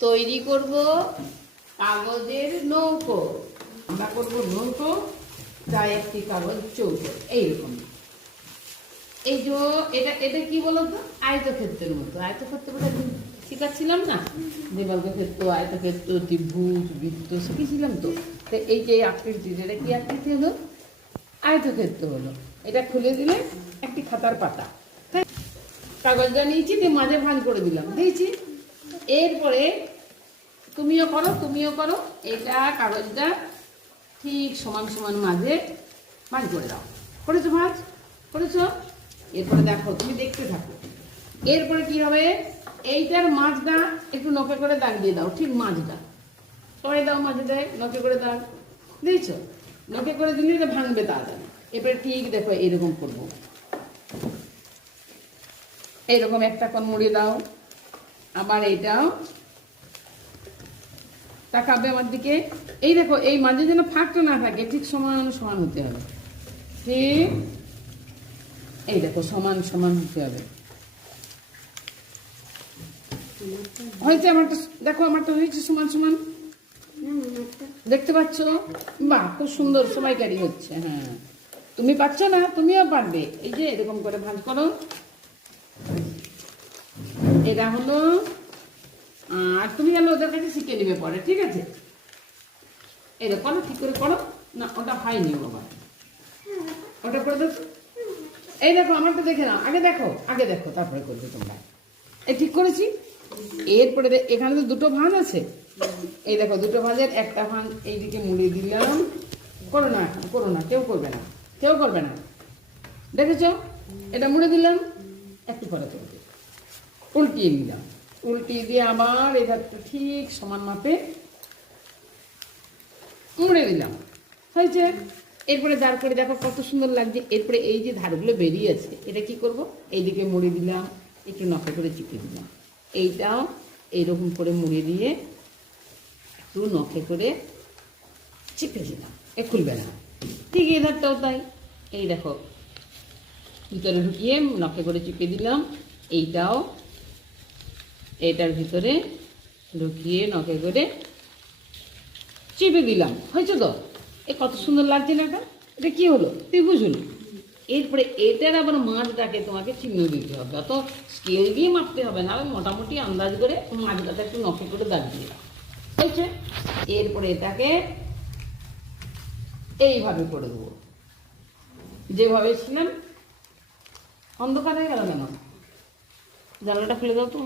তৈরি করব কাগজের নৌকো। আমরা করব নৌকো তাই একটি কাগজ চৌকো, এইরকম। এই যে এটা এটা কি বলতো? আয়তক্ষেত্রের মতো। আয়তক্ষেত্রটা শিখাচ্ছিলাম না? দেবাঙ্গক্ষেত্র আয়তক্ষেত্র, ত্রিভুজ, বৃত্ত শিখেছিলাম তো। তো এই যে আকৃতি এটা কি আকৃতি হলো? আয়তক্ষেত্র হলো। এটা খুলে দিলে একটি খাতার পাতা। কাগজটা নিয়েছি, দিয়ে মাঝে ভাঁজ করে দিলাম। দিয়েছি। এরপরে তুমিও করো তুমিও করো। এটা কাগজটা ঠিক সমান সমান মাঝে ভাঁজ করে দাও। করেছ ভাঁজ করেছ? এরপরে দেখো, তুমি দেখতে থাকো। এরপরে কি হবে? এইটার মাছটা একটু নখে করে দাগ দিয়ে দাও, ঠিক মাছটা। সবাই দাও মাঝে দেয় নখে করে দাগ দিয়েছ নখে করে দিলে এটা ভাঙবে তাড়াতাড়ি। এরপরে ঠিক দেখো এরকম করব। এইরকম একটা কোন মুড়ে দাও। আবার এইটাও তাকাবে আমার দিকে। এই দেখো, এই মাঝে যেন ফাঁকটা না থাকে, ঠিক সমান সমান হতে হবে। ঠিক এই দেখো, সমান সমান হতে হবে। হয়েছে আমারটা, দেখো আমারটা হয়েছে সমান সমান। দেখতে পাচ্ছ? বাহ, খুব সুন্দর সবাইকারই হচ্ছে হ্যাঁ। তুমি পাচ্ছ না? তুমিও পারবে। এই যে, এরকম করে ভাঁজ করো। এটা হলো, আর তুমি গেলে ওদের কাছে শিখে নেবে পরে, ঠিক আছে? এটা করো ঠিক করে করো না, ওটা হয়নি বাবা। ওটা করে দেখো এই দেখো, আমারটা দেখে নাও। আগে দেখো আগে দেখো, তারপরে করবে তোমরা। এই ঠিক করেছি? এরপরে এখানে তো দুটো ভাঁজ আছে। এই দেখো, দুটো ভাঁজের একটা ভাঁজ এইদিকে মুড়ে দিলাম। করো না এখন, করো না, কেউ করবে না, কেউ করবে না। দেখেছ? এটা মুড়ে দিলাম, একটু পরে করবে। উল্টিয়ে নিলাম। উল্টিয়ে দিয়ে আবার এই ধারটা ঠিক সমান মাপে মুড়ে দিলাম হয়েছে? এরপরে দাঁড় করে দেখো কত সুন্দর লাগছে, এরপরে এই যে ধারগুলো বেরিয়ে আছে, এটা কি করব? এইদিকে মুড়ে দিলাম, একটু নখে করে চিপে দিলাম। এইটাও এইরকম করে মুড়ে দিয়ে একটু নখে করে চিপে দিলাম, এ খুলবে না। ঠিক এই ধারটাও তাই। এই দেখো, ভিতরে ঢুকিয়ে নখে করে চিপে দিলাম, এইটাও এটার ভিতরে ঢুকিয়ে নখে করে চিপে দিলাম। হয়েছে তো? এ কত সুন্দর লাগছে না এটা? এটা কী হলো? ত্রিভুজ হলো এরপরে এটার আবার মাছটাকে তোমাকে চিহ্ন দিতে হবে। অত স্কেল দিয়ে মাপতে হবে না মোটামুটি আন্দাজ করে মাছটাতে একটু নখে করে দাগ দিয়ে হয়েছে? এরপরে এটাকে এইভাবে করে দেবো। যেভাবে ছিলাম, অন্ধকার হয়ে গেল কেন? জানলাটা খুলে দাও তো।